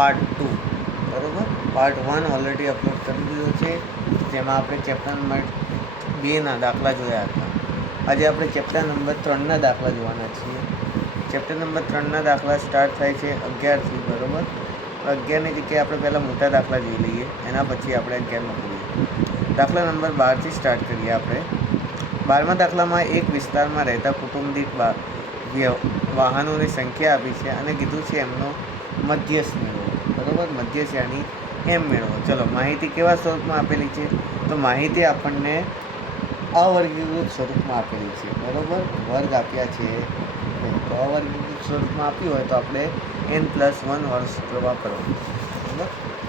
Part two બરાબર? Part one already upload કરી દીધો છે. જેમાં આપણે ચેપ્ટર નંબર બેના દાખલા જોયા હતા. આજે આપણે ચેપ્ટર નંબર ત્રણના દાખલા જોવાના છીએ. ચેપ્ટર નંબર ત્રણના દાખલા સ્ટાર્ટ થાય છે અગિયારથી બરાબર? અગિયારની જગ્યાએ આપણે પહેલાં મોટા દાખલા જોઈ લઈએ. એના પછી આપણે અગિયારમાં કરીએ. દાખલા નંબર બારથી સ્ટાર્ટ કરીએ આપણે. બારમા દાખલામાં એક વિસ્તારમાં રહેતા કુટુંબ દીઠ વાહનોની સંખ્યા આપી છે અને કીધું છે એમનો મધ્યસ્થ મેળવો બરાબર? મધ્ય શ્રેણી એમ મેળવો. ચલો, માહિતી કેવા સ્વરૂપમાં આપેલી છે? તો માહિતી આપણને અવર્ગીકૃત સ્વરૂપમાં આપેલી છે. બરાબર? વર્ગ આપ્યા છે. તો અવર્ગીકૃત સ્વરૂપમાં આપ્યું હોય તો આપણે એન પ્લસ વન વર્ષ પ્રવાહ વાપરવાનું બરાબર?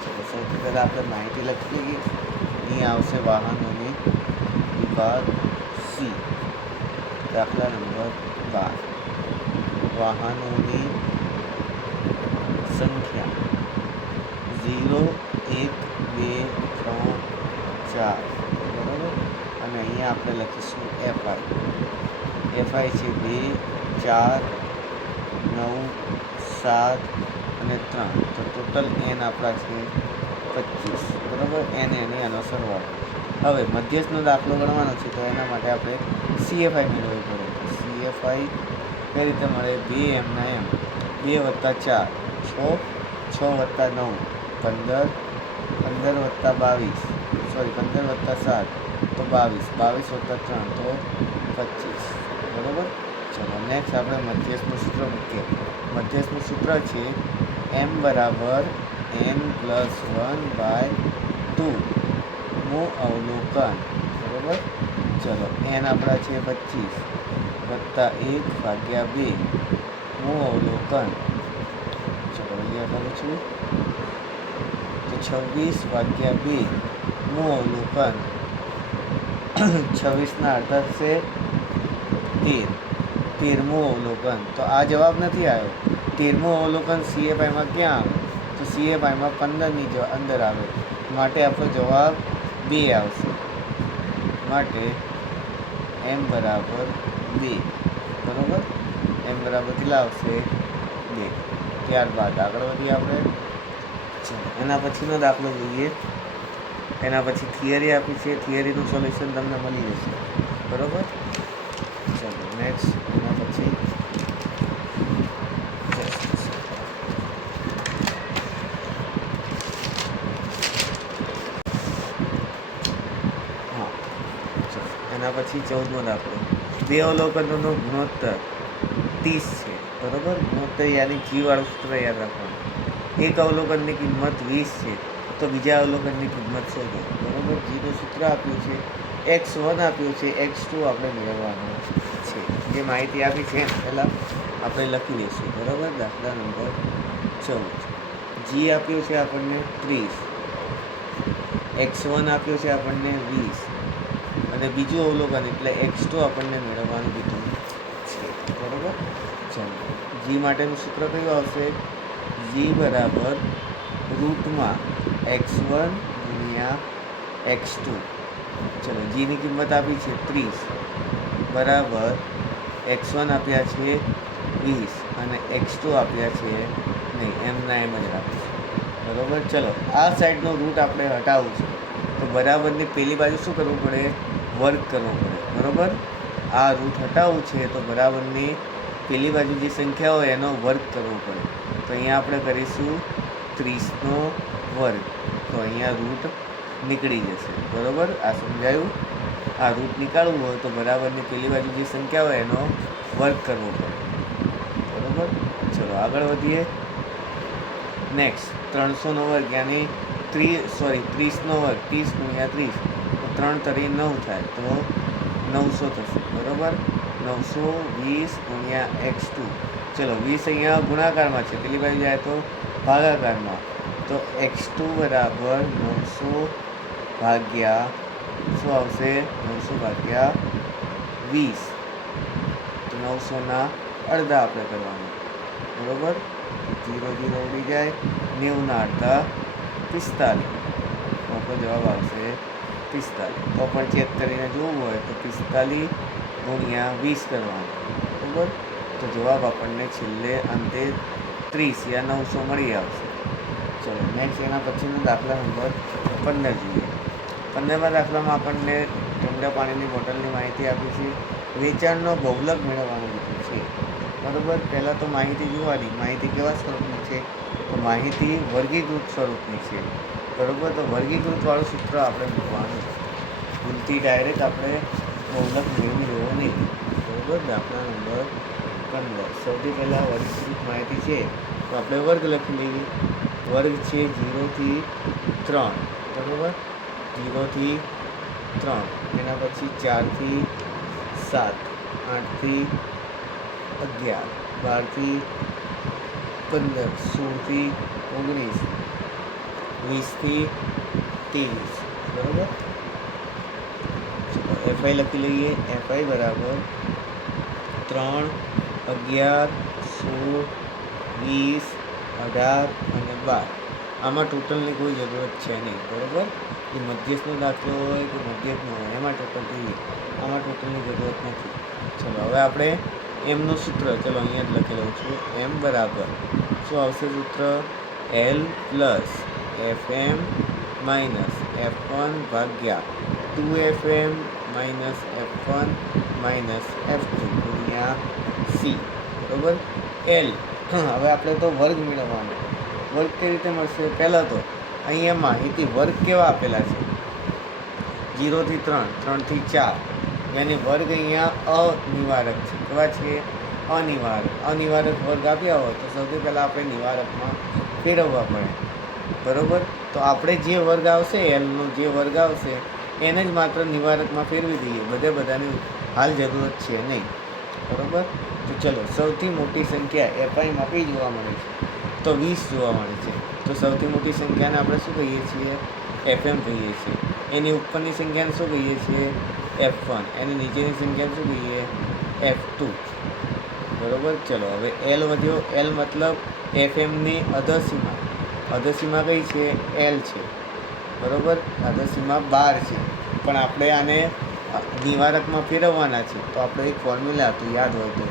ચલો, સૌથી પહેલાં આપણે માહિતી લખી લઈએ અહીં આવશે વાહનોની વિભાગ સી. દાખલા નંબર બાર. વાહનોની સંખ્યા. ઝીરો એક, બે, ત્રણ, ચાર. બરાબર? અને અહીંયા આપણે લખીશું એફઆઈ એફઆઈ છે બે, ચાર, નવ, સાત અને ત્રણ. તો ટોટલ એન આપણા છે પચીસ. બરાબર? એન એની આનો સરવાળો હવે મધ્યસ્થનો દાખલો ગણવાનો છે, તો એના માટે આપણે સીએફઆઈ મેળવવી પડે. સીએફઆઈ કઈ રીતે મળે? બે એમના એમ બે વત્તા ચાર. છ છ વત્તા નવ. પંદર પંદર વત્તા બાવીસ. સોરી પંદર વત્તા સાત. તો બાવીસ. બાવીસ વત્તા ત્રણ, તો પચીસ. બરાબર? ચલો નેક્સ્ટ આપણે મધ્યસ્થનું સૂત્ર મૂકીએ. મધ્યસ્થનું સૂત્ર છે એમ બરાબર N plus one by two નું અવલોકન. બરાબર? ચલો એન આપણા છે પચીસ. વત્તા એક ભાગ્યા બે. હું અવલોકન. ચલો, અહીંયા કરું છું. છવ્વીસ વાક્ય બે હું અવલોકન. છવ્વીસના અઢાર છે તેર. તેરમું અવલોકન. તો આ જવાબ નથી આવ્યો. તેરમું અવલોકન સીએફઆઈમાં ક્યાં આવે? તો સીએફઆઈમાં પંદરની અંદર આવે. માટે આપણો જવાબ બે આવશે. માટે એમ બરાબર બે. બરાબર? એમ બરાબર કેટલા આવશે? બે. ત્યારબાદ આગળ વધીએ આપણે. એના પછીનો દાખલો જોઈએ. એના પછી થિયરી આપી છે. થિયરીનું સોલ્યુશન તમને મળી જશે. બરાબર? ચાલો નેક્સ્ટ એના પછી એના પછી ચૌદમો દાખલો. બે અવલોકનોનો ગુણોત્તર ત્રીસ છે. બરાબર? ગુણોત્તર યાની જીવાળું સૂત્ર યાદ રાખવાનું. એક અવલોકનની કિંમત વીસ છે, તો બીજા અવલોકનની કિંમત શોધો બરાબર? જીનું સૂત્ર આપ્યું છે, એક્સ વન આપ્યું છે, એક્સ ટુ આપણે મેળવવાનું છે. જે માહિતી આપી છે એમ પહેલાં આપણે લખી દઈશું બરાબર? દાખલા નંબર ચૌદ. જી આપ્યું છે આપણને ત્રીસ. એક્સ વન આપ્યો છે આપણને વીસ. અને બીજું અવલોકન એટલે એક્સ ટુ આપણને મેળવવાનું કીધું છે. બરાબર? ચાલો. જી માટેનું સૂત્ર કયું આવશે? જી બરાબર રૂટમાં એક્સ વન ગુણ્યા એક્સ ટુ. ચલો જીની કિંમત આપી છે ત્રીસ. બરાબર, એક્સ વન આપ્યા છે વીસ અને એક્સ ટુ આપ્યા છે નહીં, એમના એમ જ રાખીશું બરાબર, ચલો, આ સાઈડનો રૂટ આપણે હટાવવું છે. તો બરાબરની પેલી બાજુ શું કરવું પડે? વર્ક કરવો પડે. બરાબર? આ રૂટ હટાવવું છે તો બરાબરની પેલી બાજુ જે સંખ્યા હોય એનો વર્ક કરવો પડે. તો અહીંયા આપણે કરીશું ત્રીસનો વર્ગ. તો અહીંયા રૂટ નીકળી જશે. બરાબર? આ સમજાયું? આ રૂટ નીકાળવું હોય તો બરાબરની પેલી બાજુ જે સંખ્યા હોય એનો વર્ક કરવો પડે. બરાબર? ચલો, આગળ વધીએ. નેક્સ્ટ ત્રણસોનો વર્ગ, યાની ત્રીસ સોરી ત્રીસનો વર્ગ. ત્રીસ ગુણ્યા ત્રીસ. તો ત્રણ તરી નવ થાય. તો નવસો થશે. બરાબર? નવસો વીસ ગુણ્યા એક્સ ટુ ચલો વીસ અહીંયા ગુણાકારમાં છે પેલી બાજુ જાય તો ભાગાકારમાં તો એક્સ ટુ બરાબર નવસો ભાગ્યા શું આવશે નવસો ભાગ્યા વીસ તો નવસોના અડધા આપણે કરવાના બરાબર જીરો જીરો ઉડી જાય નેવુંના અડધા પિસ્તાલીસ તો આપણો જવાબ આવશે પિસ્તાલીસ તો પણ ચેક કરીને જોવું હોય તો પિસ્તાલીસ ગુણ્યા વીસ કરવાનું. બરાબર? તો જવાબ આપણને છેલ્લે અંતે ત્રીસ યા નવસો મળી આવશે. ચલો નેક્સ્ટ એના પછીનો દાખલા નંબર પંદર જોઈએ. પંદરમા દાખલામાં આપણને ઠંડા પાણીની બોટલની માહિતી આપી છે. વેચાણનો બહુલક મેળવવાનું કીધું છે. બરાબર? પહેલાં તો માહિતી જોવાની. માહિતી કેવા સ્વરૂપની છે? તો માહિતી વર્ગીકૃત સ્વરૂપની છે. બરાબર? તો વર્ગીકૃતવાળું સૂત્ર આપણે મૂકવાનું. ભૂલથી ડાયરેક્ટ આપણે બહુલક મેળવી લેવો નહીં. બરાબર? દાખલા નંબર પંદર સૌથી પહેલાં વર્ગની માહિતી છે. તો આપણે વર્ગ લખી લઈએ. વર્ગ છે ઝીરોથી ત્રણ. બરાબર? ઝીરોથી ત્રણ. એના પછી ચારથી સાત. આઠથી અગિયાર. બારથી પંદર. સોળથી ઓગણીસ. વીસથી ત્રેવીસ. બરાબર? એફઆઈ લખી લઈએ. એફઆઈ બરાબર ત્રણ, અગિયાર, સોળ, વીસ, અઢાર અને બાર. આમાં ટોટલની કોઈ જરૂરત છે નહીં, બરાબર? એ મધ્યસ્થનો દાખલો હોય કે મધ્યસ્થનો હોય, એમાં ટોટલ જોઈએ. આમાં ટોટલની જરૂરત નથી. ચલો, હવે આપણે એમનું સૂત્ર, ચલો, અહીંયા જ લખી લઉં છું. એમ બરાબર. શું આવશે સૂત્ર? L plus F M minus F one ભાગ્યા two F M minus F one minus F two ગુણ્યા સી બરાબર? એલ હવે આપણે તો વર્ગ મેળવવાનો. વર્ગ કેવી રીતે મળશે? પહેલાં તો અહીંયા માહિતી વર્ગ કેવા આપેલા છે? જીરોથી ત્રણ ત્રણથી ચાર. યાની વર્ગ અહીંયા અનિવારક છે. કેવા છે અનિવારક. અનિવારક વર્ગ આપ્યા હોય તો સૌથી પહેલાં આપણે નિવારકમાં ફેરવવા પડે. બરાબર? તો આપણે જે વર્ગ આવશે એલનો જે વર્ગ આવશે એને જ માત્ર નિવારકમાં ફેરવી દઈએ. બધે બધાની હાલ જરૂરત છે નહીં. બરાબર? તો ચલો, સૌથી મોટી સંખ્યા એફઆઈમાં કઈ જોવા મળે છે. તો વીસ જોવા મળે છે. તો સૌથી મોટી સંખ્યાને આપણે શું કહીએ છીએ? એફએમ કહીએ છીએ. એની ઉપરની સંખ્યાને શું કહીએ છીએ? એફ વન એની નીચેની સંખ્યાને શું કહીએ? એફ ટુ બરાબર? ચલો, હવે એલ વધ્યો. એલ મતલબ એફ એમની અધસીમા. અધસીમા કઈ છે? એલ છે. બરાબર? સીમા બાર છે. પણ આપણે આને નિવારકમાં ફેરવવાના છે. તો આપણે એક ફોર્મ્યુલા હતું યાદ હોય તો.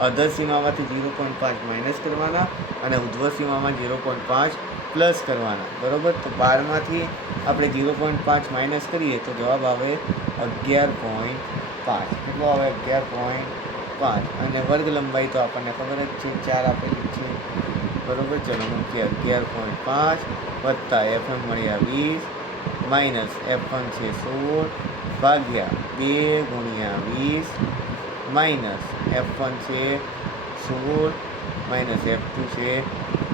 અધર સીમામાંથી ઝીરો પોઈન્ટ પાંચ માઇનસ કરવાના અને ઉધ્વ સીમામાં ઝીરો પોઈન્ટ પાંચ પ્લસ કરવાના. બરાબર? તો બારમાંથી આપણે ઝીરો પોઈન્ટ પાંચ માઇનસ કરીએ તો જવાબ આવે અગિયાર પોઈન્ટ પાંચ. કેટલો આવે? અગિયાર પોઈન્ટ પાંચ. અને વર્ગ લંબાઈ તો આપણને ખબર જ છે. ચાર આપેલી છે. બરાબર? ચલો મૂકીએ. અગિયાર પોઈન્ટ પાંચ વત્તા એફએમ મળ્યા વીસ માઇનસ એફ વન છે સોળ ભાગ્યા બે ગુણ્યા વીસ માઇનસ એફ વન છે સોળ માઇનસ એફ ટુ છે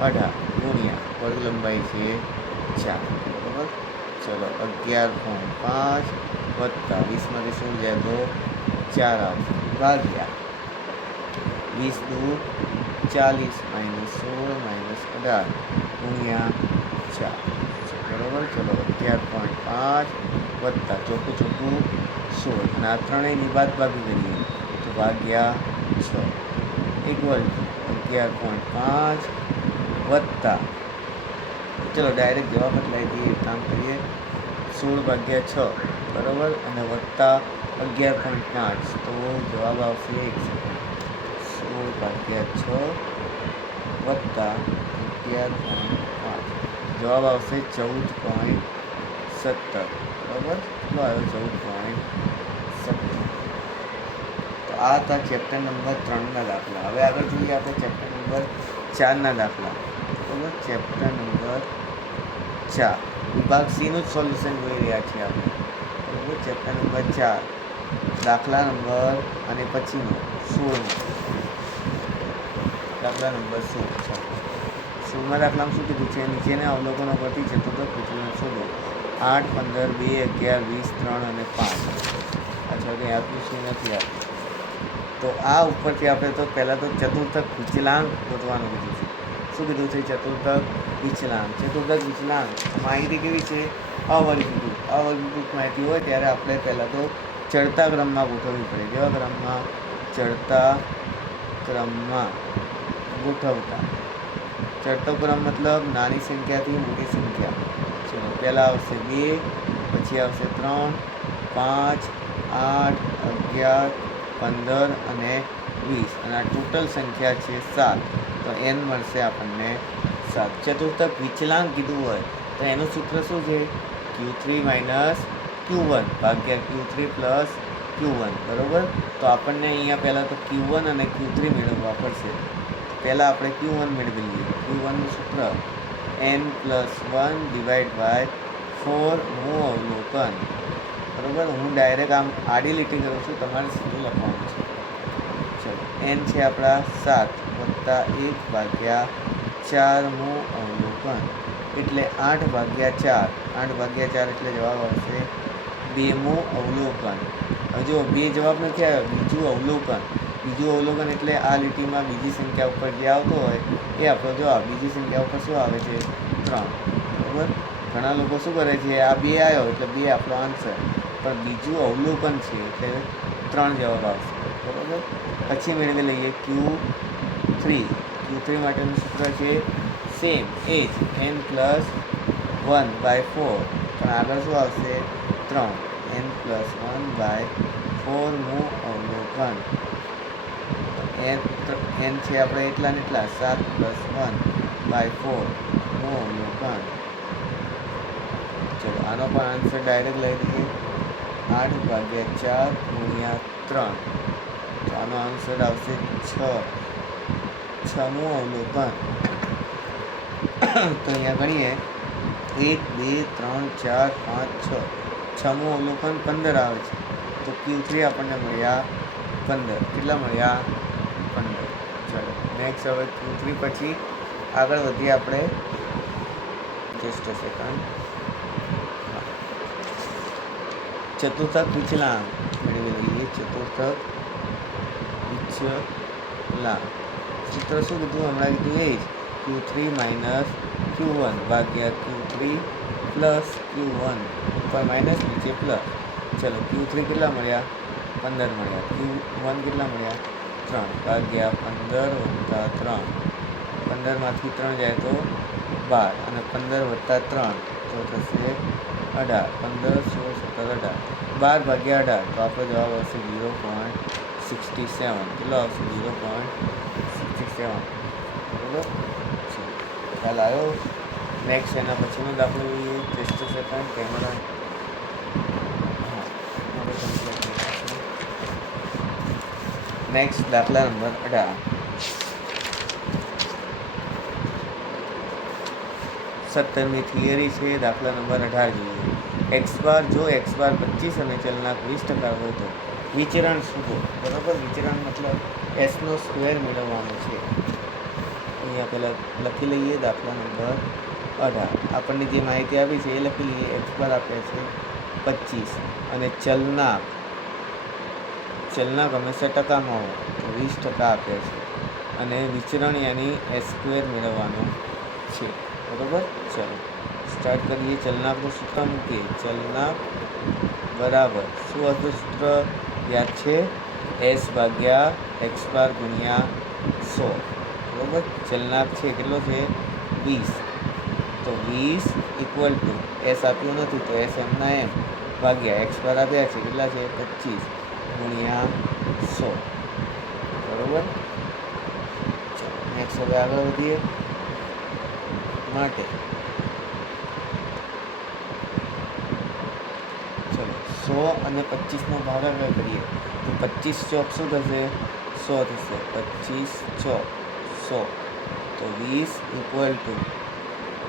અઢાર ગુણ્યા વર્ગ લંબાઈ છે ચાર બરાબર ચલો અગિયાર પોઈન્ટ પાંચ વત્તા વીસમાંથી સોળ જાય તો ચાર આવશે ભાગ્યા વીસ દુ ચાલીસ માઇનસ સોળ માઇનસ અઢાર ગુણ્યા ચાર બરાબર, ચલો, અગિયાર પોઈન્ટ પાંચ વત્તા ચોખ્ખું ચોખ્ખું સોળ. અને આ ત્રણેયની બાદ ભાગી કરીએ. તો ભાગ્યા છ. ઇક્વલ અગિયાર પોઈન્ટ પાંચ વત્તા. ચલો ડાયરેક્ટ જવાબ બદલાઈ દઈએ કામ કરીએ. સોળ ભાગ્યા છ, બરાબર? અને વત્તા અગિયાર પોઈન્ટ પાંચ. તો જવાબ આવશે એક સેકન્ડ સોળ ભાગ્યા છ વત્તા અગિયાર પોઈન્ટ જવાબ આવશે ચૌદ પોઈન્ટ સત્તર બરાબર કેટલો આવ્યો ચૌદ પોઈન્ટ સત્તર તો આ હતા ચેપ્ટર નંબર ત્રણના દાખલા. હવે આગળ જોઈએ આપણે ચેપ્ટર નંબર ચારના દાખલા. બરાબર? ચેપ્ટર નંબર ચાર. વિભાગ સીનું જ સોલ્યુશન જોઈ રહ્યા છીએ આપણે. બરાબર? ચેપ્ટર નંબર ચાર. દાખલા નંબર અને પછીનો. સોળમો. દાખલા નંબર સોળ. ચાલો. સોળમા દાખલામાં શું કીધું છે? નીચેના અવલોકનો પરથી ચતુર્થ પૃથ્વીનો શોધો આઠ, પંદર, બે, અગિયાર, વીસ, ત્રણ અને પાંચ. અચ્છા, કંઈ આપ્યું છે નથી આપ્યું તો આ ઉપરથી આપણે તો પહેલાં તો ચતુર્થક વિચલાંક ગોતવાનું કીધું છે. શું કીધું છે? ચતુર્થક વિચલાંગ ચતુર્થક વિચલાંગ માહિતી કેવી છે? અવર્ગીકૃત. અવર્ગીકૃત માહિતી હોય ત્યારે આપણે પહેલાં તો ચડતા ક્રમમાં ગોઠવવી પડે. કેવા ક્રમમાં? ચડતા ક્રમમાં ગોઠવતા. ચડતો મતલબ નાની સંખ્યાથી મોટી સંખ્યા. ચલો, પહેલાં આવશે બે, પછી આવશે ત્રણ, પાંચ, આઠ, અગિયાર, પંદર અને વીસ. અને આ ટોટલ સંખ્યા છે સાત. તો એન મળશે આપણને સાત. ચતુર્થક વિચલાંક કીધું હોય, તો એનું સૂત્ર શું છે? Q three minus Q one ભાગ્યા Q three plus Q one બરાબર? તો આપણને અહીંયા પહેલાં તો ક્યુ વન અને ક્યુ થ્રી મેળવવા પડશે. પહેલાં આપણે ક્યુ વન મેળવી લઈએ. ક્યુ વનનું સૂત્ર N plus one divide by four હું અવલોકન. બરાબર? હું ડાયરેક્ટ આમ આડી લીટી કરું છું, તમારે સીધું લખવાનું છે. ચલો એન છે આપણા સાત વત્તા એક ભાગ્યા ચાર મુ અવલોકન. એટલે આઠ ભાગ્યા ચાર. આઠ ભાગ્યા ચાર એટલે જવાબ આવશે બેમું અવલોકન. હવે જો બે જવાબ નથી આવ્યો, બીજું અવલોકન. બીજું અવલોકન એટલે આ લીટીમાં બીજી સંખ્યા ઉપર જે આવતો હોય, એ આપણો જવાબ. બીજી સંખ્યા ઉપર શું આવે છે? ત્રણ. બરાબર? ઘણા લોકો શું કરે છે? આ બે આવ્યો એટલે બે આપણો આન્સર પણ બીજું અવલોકન છે એટલે ત્રણ જવાબ આવશે. બરાબર? પછી મેળવી લઈએ ક્યુ થ્રી ક્યુ થ્રી માટેનું સૂત્ર છે સેમ એ જ N plus one by four પણ આગળ શું આવશે? ત્રણ. એન પ્લસ વન બાય ફોરનું અવલોકન. એન એન છે આપણે એટલા ને એટલા, સાત પ્લસ વન બાય ફોરનું અવલોકન ચલો, આનો પણ આન્સર ડાયરેક્ટ લઈ લઈએ આઠ ભાગ્યા ચાર ગુણ્યા ત્રણ. આનો આન્સર આવશે છ. છમું અવલોકન તો અહીંયા ગણીએ. એક, બે, ત્રણ, ચાર, પાંચ, છ. છમું અવલોકન પંદર આવે છે. તો ક્યુ થ્રી આપણને મળ્યા પંદર. કેટલા મળ્યા? ચલો નેક્સ્ટ હવે ક્યુ થ્રી પછી આગળ વધીએ આપણે. જસ્ટ સેકન્ડ ચતુર્થક વિચલાંક મેળવી લઈએ. ચતુર્થક વિચલાંક સૂત્ર શું કીધું હમણાં કીધું? એ જ. Q three minus Q one ભાગ્યા Q three plus Q one ઉપર માઇનસ નીચે પ્લસ ચલો ક્યુ થ્રી કેટલા મળ્યા? પંદર મળ્યા. ક્યુ વન કેટલા મળ્યા? ત્રણ. ભાગ્યા પંદર વત્તા ત્રણ. પંદરમાંથી ત્રણ જાય તો બાર. અને પંદર વત્તા ત્રણ તો થશે અઢાર. પંદર સોળ સત્તર અઢાર. બાર ભાગ્યા અઢાર તો આપણો જવાબ આવશે ઝીરો પોઈન્ટ સિક્સટી સેવન. કેટલો આવશે? Zero point sixty seven. બરાબર. ખ્યાલ આવ્યો? નેક્સ્ટ એના પછીનો દાખલો જોઈએ. ટેસ્ટ સેકન્ડ કેમેરા નેક્સ્ટ દાખલા નંબર અઢાર સત્તરમી થિયરી છે દાખલા નંબર અઢાર જોઈએ. એક્સ બાર જો એક્સ બાર પચીસ અને ચલનાંક વીસ ટકા હોય તો વિચરણ શોધો બરાબર? વિચરણ મતલબ એસનો સ્ક્વેર મેળવવાનો છે. અહીંયા પહેલાં લખી લઈએ દાખલા નંબર અઢાર આપણને જે માહિતી આપી છે, એ લખી લઈએ. એક્સ બાર આપે છે પચીસ અને ચલનાંક ચલનાંક હંમેશા ટકામાં હોય વીસ ટકા આપ્યા છે. અને વિચરણ યાની એસ સ્ક્વેર મેળવવાનો છે. બરાબર? ચલો. સ્ટાર્ટ કરીએ ચલનાકનું સૂત્ર મૂકીએ ચલનાક બરાબર. શું હતું સૂત્ર? યાદ છે? એસ ભાગ્યા એક્સ બાર ગુણ્યા સો. બરાબર? ચલનાક છે કેટલો છે? વીસ. તો વીસ ઇક્વલ ટુ એસ આપ્યું નથી, તો એસ એમના એમ. ભાગ્યા એક્સ બાર આપ્યા છે. કેટલા છે? પચીસ. ગુણ્યા સો. બરાબર? નેક્સ્ટ હવે આગળ વધીએ. માટે. ચલો, સો અને પચીસનો ભાગાકાર કરીએ. તો પચીસ ચોક શું થશે? સો થશે. પચીસ ચોક, સો. તો વીસ ઇક્વલ ટુ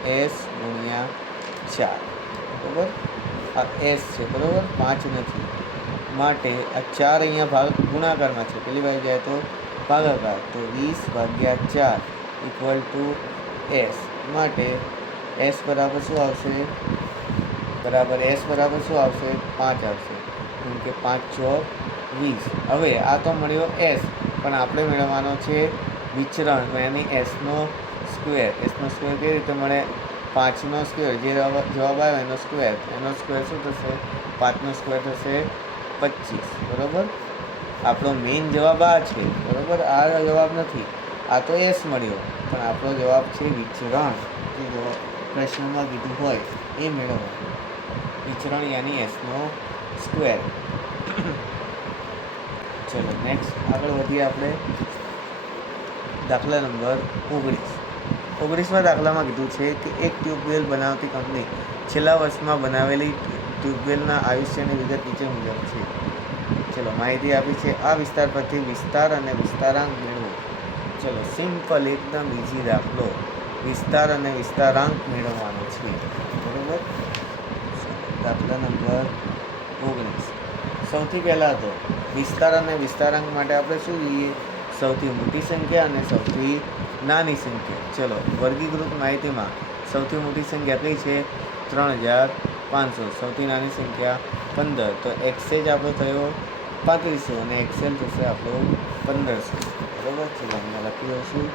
એસ ગુણ્યા ચાર. બરાબર? આ એસ છે, બરાબર? પાંચ નથી. માટે આ ચાર અહીંયા ભાગ ગુણાકારમાં છે. પેલી બાજુ જાય તો ભાગાકાર, તો વીસ ભાગ્યા ચાર ઇક્વલ ટુ એસ માટે એસ બરાબર શું આવશે? બરાબર એસ બરાબર શું આવશે? પાંચ આવશે. કેમ કે પાંચ છ વીસ. હવે આ તો મળ્યો એસ પણ આપણે મેળવવાનો છે વિચરણ એની એસનો સ્ક્વેર એસનો સ્ક્વેર કેવી રીતે મળે? પાંચનો સ્ક્વેર જે જવાબ આવ્યો એનો સ્ક્વેર એનો સ્ક્વેર શું થશે? પાંચનો સ્ક્વેર થશે પચીસ, બરાબર? આપણો મેઇન જવાબ આ છે, બરાબર? આ જવાબ નથી. આ તો એસ મળ્યો, પણ આપણો જવાબ છે વિચરણ. જે જવાબ પ્રશ્નમાં કીધું હોય, એ મેળવો. વિચરણ યાની એસનો સ્ક્વેર ચલો નેક્સ્ટ આગળ વધીએ આપણે. દાખલા નંબર ઓગણીસ. ઓગણીસમાં દાખલામાં કીધું છે કે એક ટ્યુબવેલ બનાવતી કંપની છેલ્લા વર્ષમાં બનાવેલી ટ્યુબવેલના આયુષ્યની વિગત નીચે મુજબ છે. ચલો, માહિતી આપી છે આ વિસ્તાર પરથી વિસ્તાર અને વિસ્તારાંક મેળવો. ચલો, સિમ્પલ, એકદમ ઇઝી દાખલો. વિસ્તાર અને વિસ્તારાંક મેળવવાનો છે. બરોબર? દાખલા નંબર ઓગણીસ. સૌથી પહેલાં તો, વિસ્તાર અને વિસ્તારાંક માટે આપણે શું જોઈએ? સૌથી મોટી સંખ્યા અને સૌથી નાની સંખ્યા. ચલો, વર્ગીકૃત માહિતીમાં સૌથી મોટી સંખ્યા કઈ છે? ત્રણ હજાર પાંચસો, સૌથી નાની સંખ્યા પંદર. તો એક્સેજ આપણો થયો પાંત્રીસો અને એક્સેલ થશે આપણો પંદરસો. બરાબર? છે અહીંયા લખી દઉં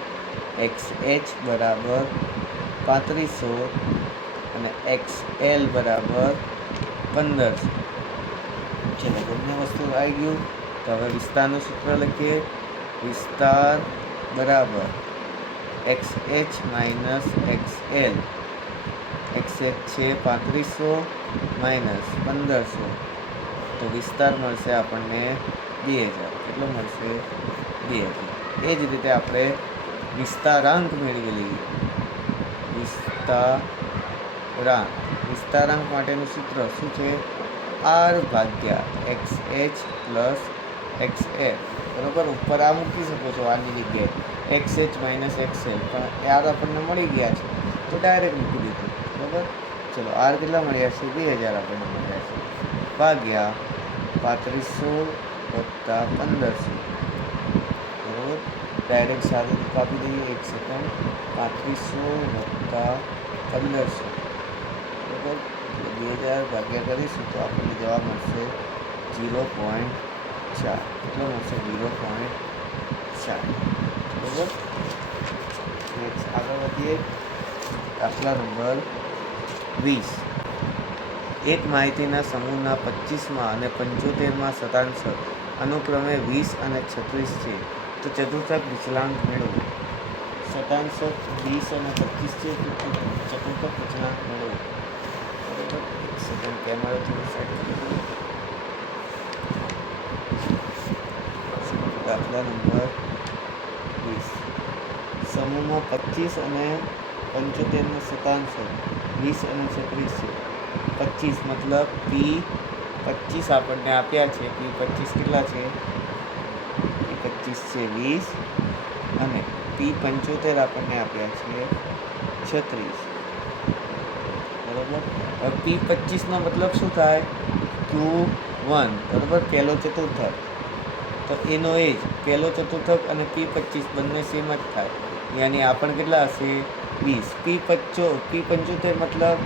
એક્સ એચ બરાબર પાંત્રીસો અને એક્સ એલ બરાબર પંદરસો. ચલો, બંને વસ્તુ આવી ગયું. તો હવે વિસ્તારનું સૂત્ર લખીએ. વિસ્તાર બરાબર X H minus X L X છે પાંત્રીસો માઇનસ પંદરસો. તો વિસ્તાર મળશે આપણને બે હજાર. કેટલો મળશે? બે હજાર. એ જ રીતે આપણે વિસ્તારાંક મેળવી લઈએ વિસ્તારાંક. વિસ્તારાંક માટેનું સૂત્ર શું છે? આર ભાગ્યા X H plus X F. બરોબર? ઉપર આ મૂકી શકો છો આની જગ્યાએ. X H minus X L. પણ આર આપણને મળી ગયા છે. તો ડાયરેક્ટ મૂકી દીધું. બરાબર ચલો આર કેટલા મળ્યા છે બે હજાર આપણને મળ્યા છે ભાગ્યા પાંત્રીસો વત્તા પંદરસો બરાબર ડાયરેક્ટ સારી રીતે કાપી દઈએ એક સેકન્ડ પાંત્રીસો વત્તા પંદરસો બરાબર બે હજાર ભાગ્યા કરીશું તો આપણને જવાબ મળશે ઝીરો પોઈન્ટ ચાર કેટલો મળશે ઝીરો પોઈન્ટ ચાર બરાબર નેક્સ્ટ આગળ વધીએ દાખલા નંબર વીસ. એક માહિતીના સમૂહના પચીસમાં અને પંચોતેરમાં શતાંશ અનુક્રમે વીસ અને છત્રીસ છે. તો ચતુર્થક વિચલાંક મેળવો. શતાંશ, વીસ અને પચીસ છે. તો ચતુર્થક વિચલાંક મેળવો. બરાબર? એક સેકન્ડ કેમેરા થોડું સેટ દાખલા નંબર વીસ. સમૂહમાં પચીસ અને પંચોતેરનો શતાંશ વીસ અને છત્રીસ છે પચીસ મતલબ પી પચીસ આપણને આપ્યા છે પી પચીસ કેટલા છે? પી પચીસ છે વીસ. અને પી પંચોતેર આપણને આપ્યા છે છત્રીસ. બરાબર? હવે પી પચીસનો મતલબ શું થાય? Q one. બરાબર? પહેલો ચતુર્થક. તો એનો એ જ. પહેલો ચતુર્થક અને પી પચીસ બંને સેમ જ થાય. યાની આપણ કેટલા હશે? વીસ પી પચો પી પંચોતેર મતલબ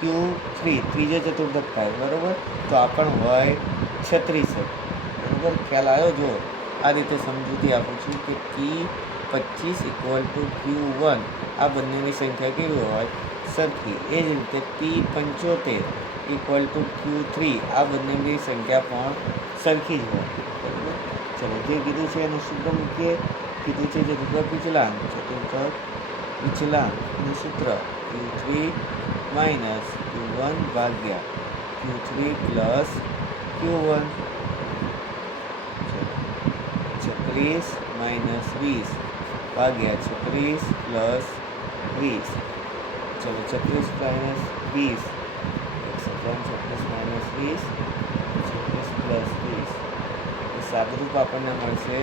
ક્યુ થ્રી ત્રીજો ચતુર્થક થાય, બરાબર? તો આ પણ હોય છત્રીસ બરાબર? ખ્યાલ આવ્યો જો આ રીતે સમજૂતી આપું છું કે પી પચીસ ઇક્વલ ટુ ક્યુ વન આ બંનેની સંખ્યા કેવી હોય? સરખી. એ જ રીતે પી પંચોતેર ઇક્વલ ટુ ક્યુ થ્રી આ બંનેની સંખ્યા પણ સરખી જ હોય, બરાબર? ચલો, જે કીધું છે એનું શુદ્ધ મૂકીએ. કીધું છે ચતુર્થક વિચલાંક ચતુર્થક વિચલાંકનું સૂત્ર Q three minus Q one ભાગ્યા Q three plus Q one છત્રીસ માઇનસ વીસ ભાગ્યા છત્રીસ પ્લસ વીસ ચલો છત્રીસ માઇનસ વીસ એક સેકન્ડ છત્રીસ માઇનસ વીસ છત્રીસ પ્લસ વીસ એ સાદરૂપ આપણને મળશે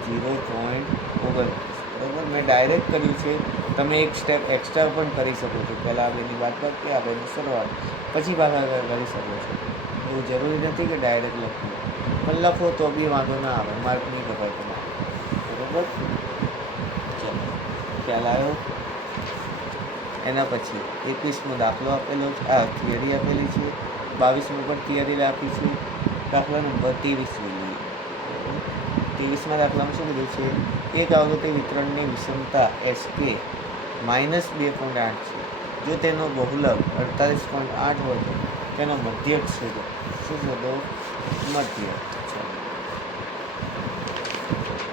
ઝીરો પોઈન્ટ ઓગણત્રીસ બરાબર? મેં ડાયરેક્ટ કર્યું છે. તમે એક સ્ટેપ એક્સ્ટ્રા પણ કરી શકો છો. પહેલાં આ બેની વાત બાદ આ બેની શરૂઆત. પછી પાછા કરી શકો છો. એવું જરૂરી નથી કે ડાયરેક્ટ લખવું. પણ લખો તો બી વાંધો ના આવે. માર્ક નહીં કપાય તમારે. બરાબર? ચલો. ખ્યાલ આવ્યો? એના પછી એકવીસમો દાખલો આપેલો આ થિયરી આપેલી છે. બાવીસમો પણ થિયરી રાખી છે. દાખલા નંબર ત્રેવીસ જોઈએ ત્રેવીસમાં દાખલામાં શું કીધું છે? એક આવૃત્તિ વિતરણની વિષમતા એસ કે માઇનસ બે પોઈન્ટ આઠ છે. જો તેનો બહુલક અડતાલીસ પોઈન્ટ આઠ હોય તો તેનો મધ્યક શોધો શું શોધો મધ્ય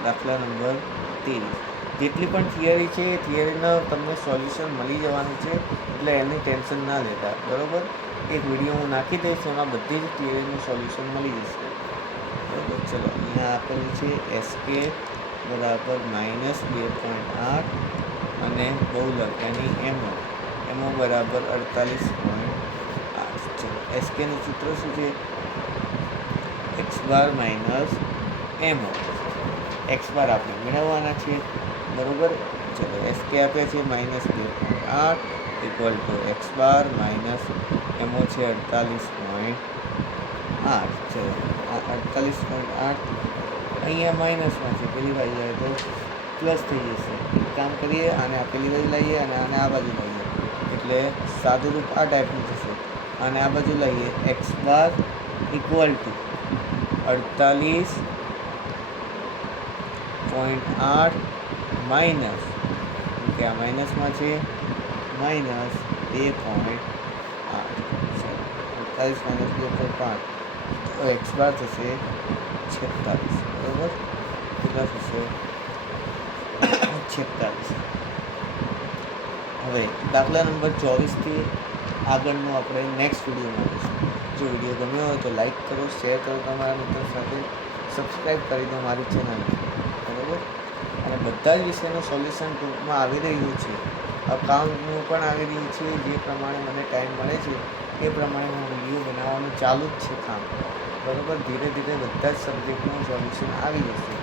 દાખલા નંબર ત્રેવીસ જેટલી પણ થિયરી છે, એ થિયરીના તમને સોલ્યુશન મળી જવાનું છે, એટલે એની ટેન્શન ના લેતા. બરાબર? એક વીડિયો હું નાખી દઈશ, એમાં બધી જ થિયરીનું સોલ્યુશન મળી જશે. ચલો, અહીંયા આપેલું છે એસકે બરાબર માઇનસ બે પોઈન્ટ આઠ અને બહુલક એની એમઓ એમઓ બરાબર અડતાલીસ પોઈન્ટ આઠ. ચલો એસકેનું સૂત્ર શું છે? X bar minus MO X bar આપણે મેળવવાના છે બરાબર? ચલો એસકે આપે છે માઇનસ બે પોઈન્ટ આઠ equal to X bar minus MO છે અડતાલીસ પોઈન્ટ આઠ. ચલો અડતાલીસ પોઈન્ટ આઠ. અહીંયા માઇનસમાં છે, પેલી બાજુ જાય તો પ્લસ થઈ જશે. એક કામ કરીએ, આને આ પેલી બાજુ લઈએ અને આને આ બાજુ લઈએ એટલે સાદું રૂપ આ ટાઈપનું થશે. અને આ બાજુ લઈએ એક્સ બાર ઇક્વલ ટુ અડતાલીસ પોઈન્ટ આઠ માઇનસ કે આ માઇનસમાં છે માઇનસ બે પોઈન્ટ આઠ. અડતાલીસ માઇનસ બે પોઈન્ટ પાંચ. એક્સ બાર થશે છેતાલીસ બરાબર? કેટલા થશે છેતાલીસ હવે, દાખલા નંબર ચોવીસથી આગળનો આપણે નેક્સ્ટ વિડીયોમાં જોઈશું જો વીડિયો ગમ્યો હોય તો લાઈક કરો શેર કરો તમારા મિત્રો સાથે. સબસ્ક્રાઈબ કરી દો મારી ચેનલ બરાબર? અને બધા જ વિષયનું સોલ્યુશન ટૂંકમાં આવી રહ્યું છે. અકાઉન્ટનું પણ આવી રહ્યું છે. જે પ્રમાણે મને ટાઈમ મળે છે, એ પ્રમાણે હું વીડિયો બનાવવાનું ચાલુ જ છે કામ. બરાબર ધીરે ધીરે બધા જ સબ્જેક્ટનું સોલ્યુશન આવી જશે.